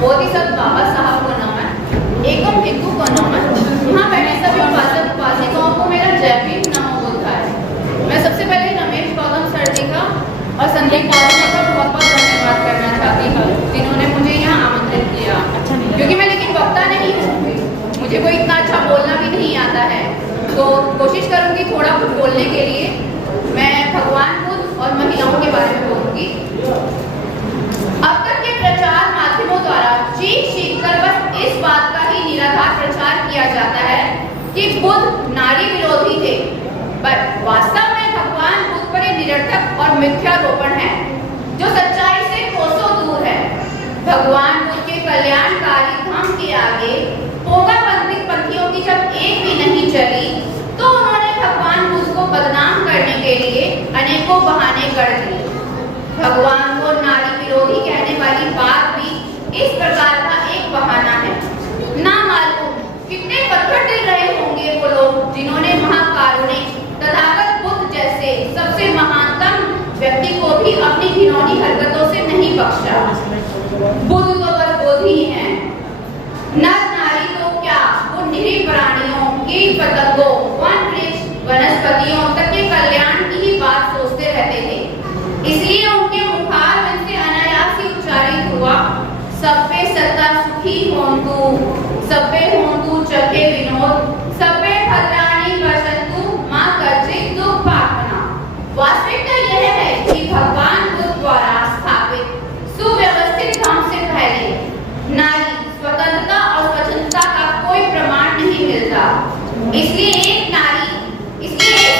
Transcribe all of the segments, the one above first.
बोधिसत्व बाबा साहब को नमन, एकम हिंदू को नमन। यहाँ बैठे सभी उपासक उपासिकाओं को मेरा जय भीम नमो बुद्धाय। मैं सबसे पहले रमेश गौतम सर जी का और संदीप गौतम का बहुत बहुत धन्यवाद करना चाहती हूँ जिन्होंने मुझे यहाँ आमंत्रित किया। क्योंकि मैं लेकिन वक्ता नहीं हूँ, मुझे कोई इतना अच्छा बोलना भी नहीं आता है, तो कोशिश करूँगी थोड़ा कुछ बोलने के लिए। मैं भगवान बुद्ध और महिलाओं के बारे में बोलूँगी। अब तक के प्रचार माध्यमों द्वारा चीख कर बस इस बात का ही निराधार प्रचार किया जाता है कि बुद्ध नारी विरोधी थे, पर वास्तव में भगवान बुद्ध पर एक निरर्थक और मिथ्यारोपण है जो सच्चाई से कोसों दूर है। भगवान बुद्ध के कल्याणकारी धम्म के आगे पोगापंथियों की जब एक भी नहीं चली तो उन्होंने भगवान बुद्ध को बदनाम करने के लिए अनेकों बहाने गढ़ दिए। भगवान को नारी विरोधी कहने वाली बात भी इस प्रकार का एक बहाना है। ना मालूम कितने पत्थर दिल रहे होंगे वो लोग जिन्होंने महाकारुणिक तथागत बुद्ध जैसे सबसे महानतम व्यक्ति को भी अपनी घिनौनी हरकतों से नहीं बख्शा। बुद्ध तो बस बोध ही हैं। नर नारी तो क्या, वो निरीह प्राणियों, कीट पतंगों, वन वृक्ष वनस्पतियों तक के कल्याण की ही बात सोचते रहते थे। इसलिए उनके मुखार में से अनायास ही उच्चारित हुआ, सब्बे सत्ता सुखी होंतु, सब्बे होंतु चखे विनोद, सब्बे भद्राणि वसन्तु मां कर्चित दुख भागना। वास्तविकता यह है कि भगवान बुद्ध द्वारा स्थापित सुव्यवस्थित धम्म से पहले नारी स्वतंत्रता और स्वच्छंदता का कोई प्रमाण नहीं मिलता। इसलिए एक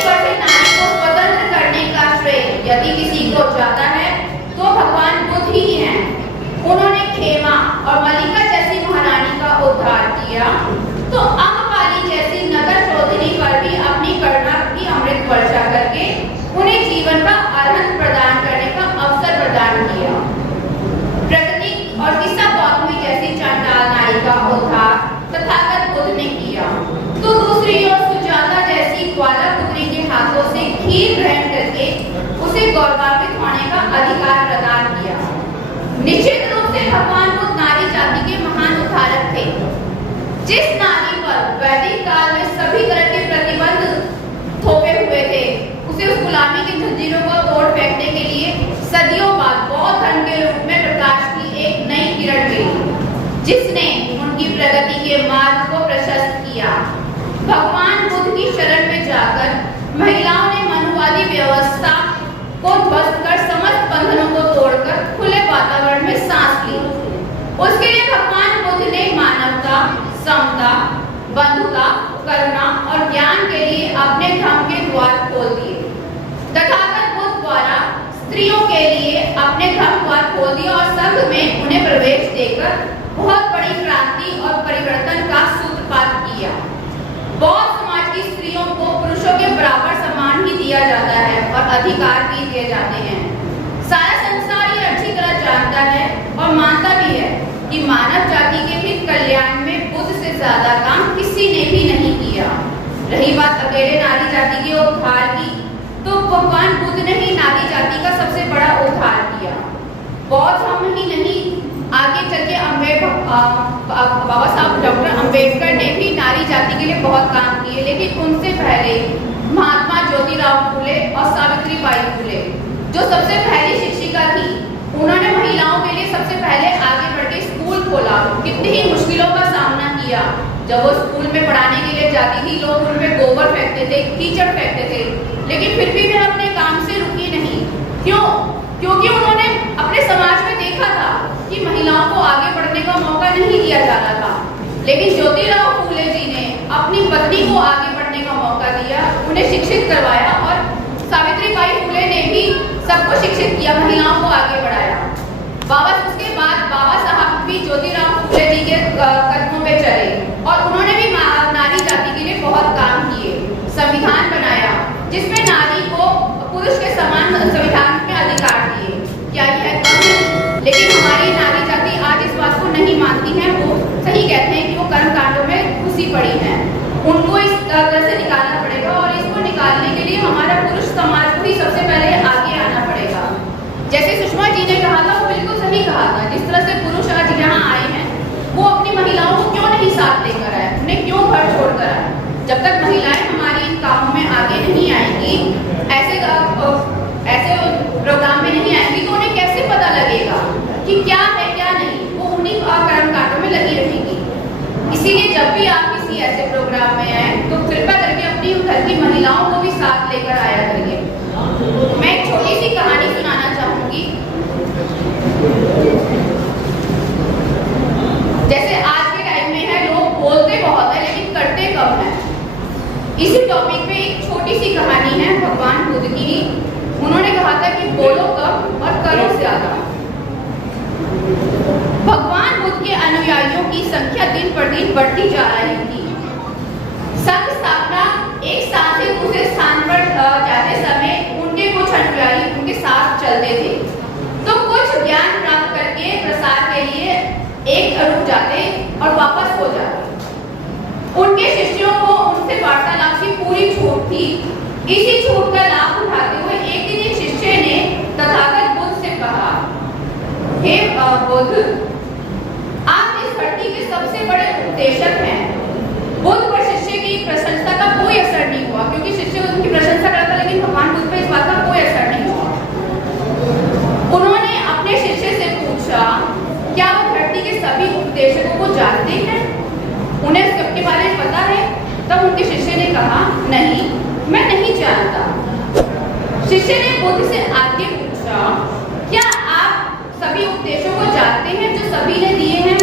स्वर से नारी को स्वतंत्र करने का श्रेय यदि किसी को जाता है तो भगवान बुद्ध ही हैं। उन्होंने खेमा और मलिका जैसी महारानी का उद्धार किया तो अम्बपाली जैसी नगर चौधरी पर भी अपनी करुणा की अमृत वर्षा करके उन्हें जीवन का अर्हत प्रदान करने का अवसर प्रदान किया। प्रकृति और किस्सा गौतमी जैसी चांडाल नारी का उद्धार तथागत बुद्ध ने किया तो दूसरी ओर सुजाता जैसी ग्वाला पुत्री के हाथों से खीर ग्रहण करके उसे गौरवान्वित होने का अधिकार प्रदान किया। निश्चित रूप से भगवान बुद्ध नारी जाति के महान उद्धारक थे। जिस नारी पर वैदिक काल में सभी तरह के प्रतिबंध थोपे हुए थे उसे उस गुलामी की जंजीरों को तोड़ फेंकने के लिए सदियों बाद बौद्ध धर्म के रूप में प्रकाश की एक नई किरण मिली जिसने उनकी प्रगति के मार्ग को प्रशस्त किया। भगवान बुद्ध की शरण में जाकर महिलाओं ने मनुवादी व्यवस्था को ध्वस्त कर समस्त बंधनों को तोड़कर खुले वातावरण में सांस ली। उसके लिए भगवान बुद्ध ने मानवता, समता, बंधुता, करुणा और ज्ञान के लिए अपने धर्म के द्वार खोल दिए। तथागत बुद्ध द्वारा स्त्रियों के लिए अपने धर्म द्वार खोल दिए और संघ में उन्हें प्रवेश देकर बहुत बड़ी क्रांति और परिवर्तन का सूत्रपात किया। बौद्ध समाज की स्त्रियों को पुरुषों के बराबर सम्मान ही दिया जाता है और अधिकार भी दिए जाते हैं। सारा संसार ये अच्छी तरह जानता है और मानता भी है कि मानव जाति के हित कल्याण में बुद्ध से ज्यादा काम किसी ने भी नहीं किया। रही बात अकेले नारी जाति के उद्धार की, तो भगवान बुद्ध ने ही नारी जाति का सबसे बड़ा उद्धार किया। बौद्ध हम ही नहीं, आगे चल के बाबा साहब डॉक्टर अंबेडकर ने भी नारी जाति के लिए बहुत काम किए, लेकिन उनसे पहले महात्मा ज्योतिराव फूले और सावित्री बाई फूले जो सबसे पहली शिक्षिका थी, उन्होंने महिलाओं के लिए सबसे पहले आगे बढ़ के स्कूल खोला। कितनी ही मुश्किलों का सामना किया। जब वो स्कूल में पढ़ाने के लिए जाती थी लोग उन पे गोबर फेंकते थे, कीचड़ फेंकते थे, लेकिन फिर भी वे अपने काम से रुकी नहीं। क्यों? क्योंकि उन्होंने अपने समाज में देखा था कि महिलाओं को आगे बढ़ने का मौका नहीं दिया जा रहा था, लेकिन ज्योतिराव फूले जी ने अपनी पत्नी को आगे बढ़ने का मौका दिया, उन्हें शिक्षित करवाया और सावित्री बाई फूले ने भी सबको शिक्षित किया, महिलाओं को आगे बढ़ाया। उसके बाद बाबा साहब भी ज्योतिराव फूले जी के कदमों पे चले और उन्होंने भी नारी जाति के लिए बहुत काम किए। संविधान बनाया जिसमें नारी को पुरुष के समान संविधान में अधिकार दिए। क्या यह कम है? लेकिन हमारी नारी जाति आज इस बात को नहीं मानती है। वो सही कहते हैं कि वो कर्म कांडों में घुसी पड़ी है। उनको इस तरह से निकालना पड़ेगा और इसको निकालने के लिए हमारा पुरुष समाज को ही सबसे पहले आगे आना पड़ेगा। जैसे सुषमा जी ने कहा था वो बिल्कुल सही कहा था। जिस तरह से पुरुष आज जहाँ आए हैं वो अपनी महिलाओं को क्यों नहीं साथ लेकर आए, उन्हें क्यों घर छोड़कर आए। जब तक महिलाएं हमारी इन कामों में आगे नहीं आएंगी, ऐसे प्रोग्राम में नहीं आएंगी, तो उन्हें कैसे पता लगेगा कि क्या है क्या नहीं। वो उन्हीं कर्मकांडों में लगी रहेंगी। इसीलिए जब भी आप किसी ऐसे प्रोग्राम में आए तो कृपया करके अपनी घर की महिलाओं को भी साथ लेकर आया करिए। मैं एक छोटी सी कहानी सुनाना चाहूंगी। जैसे आज के टाइम में है, लोग बोलते बहुत है लेकिन करते कम है। इसी टॉपिक पे एक छोटी सी कहानी है भगवान बुद्ध की। उन्होंने कहा था कि बोलो कम और करो ज्यादा। भगवान बुद्ध के अनुयायियों की संख्या दिन पर दिन बढ़ती जा रही थी। संघ स्थापना एक स्थान से दूसरे स्थान पर जाते समय उनके कुछ अनुयायी उनके साथ चलते थे, तो कुछ ज्ञान प्राप्त करके प्रसार के लिए एक रुक जाते और वापस हो जाते। उनके शिष्यों को उनसे वार्तालाप की पूरी छूट थी। इसी छूट का लाभ उठाते हुए एक दिन एक शिष्य ने तथागत बुद्ध से कहा, हे बुद्ध, आप इस धरती के सबसे बड़े उपदेशक हैं। बुद्ध पर शिष्य की प्रशंसा का कोई असर नहीं हुआ, क्योंकि शिष्य उनकी प्रशंसा करता, लेकिन भगवान बुद्ध पर इस बात का कोई असर नहीं हुआ। उन्होंने अपने शिष्य से पूछा, क्या वो धरती के सभी उपदेशकों को जानते हैं, उन्हें सबके बारे में पता है? तब उनके शिष्य ने कहा, नहीं, मैं नहीं जानता। शिष्य ने बुद्ध से आगे पूछा, क्या आप सभी उपदेशों को जानते हैं जो सभी ने दिए हैं?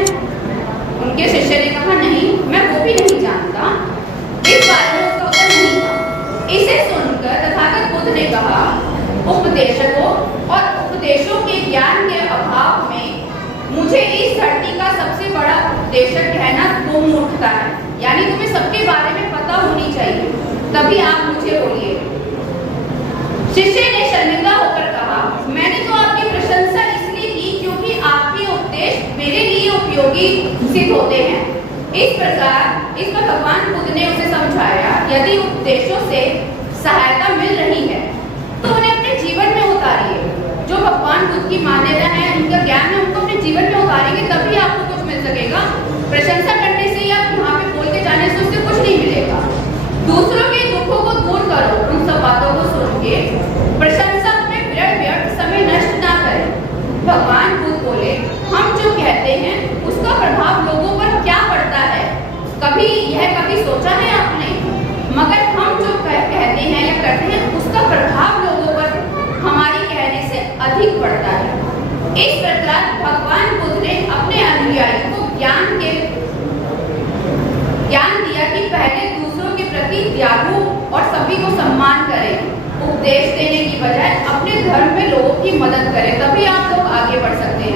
उनके शिष्य ने कहा, नहीं, मैं वो भी नहीं जानता। इस बारे में उसका उत्तर नहीं था। इसे सुनकर तथागत बुद्ध ने कहा, उपदेशकों और उपदेशों के ज्ञान के अभाव में मुझे इस धरती का सबसे बड़ा उपदेशक कहना वो मूर्खता है। यानी तुम्हें सबके बारे में पता होनी चाहिए, तभी आप मुझे बोलिए। शिष्य ने शर्मिंदा होकर कहा, मैंने तो आपकी प्रशंसा इसलिए की क्योंकि आपके उपदेश मेरे लिए उपयोगी सिद्ध होते हैं। इस पर भगवान बुद्ध ने उसे समझाया, यदि उपदेशों से सहायता मिल रही है तो उन्हें अपने जीवन में उतारिए। जो भगवान बुद्ध की मान्यता है, उनका ज्ञान है, उनको अपने जीवन में उतारेंगे तभी आपको कुछ मिल सकेगा। प्रशंसा करने से या यहाँ पे बोल के जाने से उससे कुछ नहीं मिलेगा। दूसरों के दुखों को दूर करो, उन सब बातों को सुन के प्रशंसा में व्यर्थ समय नष्ट ना करें। भगवान बुद्ध बोले, हम जो कहते हैं उसका प्रभाव लोगों पर क्या पड़ता है, कभी सोचा है आपने? मगर हम जो कहते हैं या करते हैं उसका प्रभाव लोगों पर हमारी कहने से अधिक पड़ता है। इस प्रकार भगवान बुद्ध ने अपने अनुयायियों को ज्ञान दिया कि पहले दूसरों के प्रति त्यागू और सभी को सम्मान करें। उपदेश देने की बजाय अपने धर्म में लोगों की मदद करें, तभी आप लोग आगे बढ़ सकते हैं।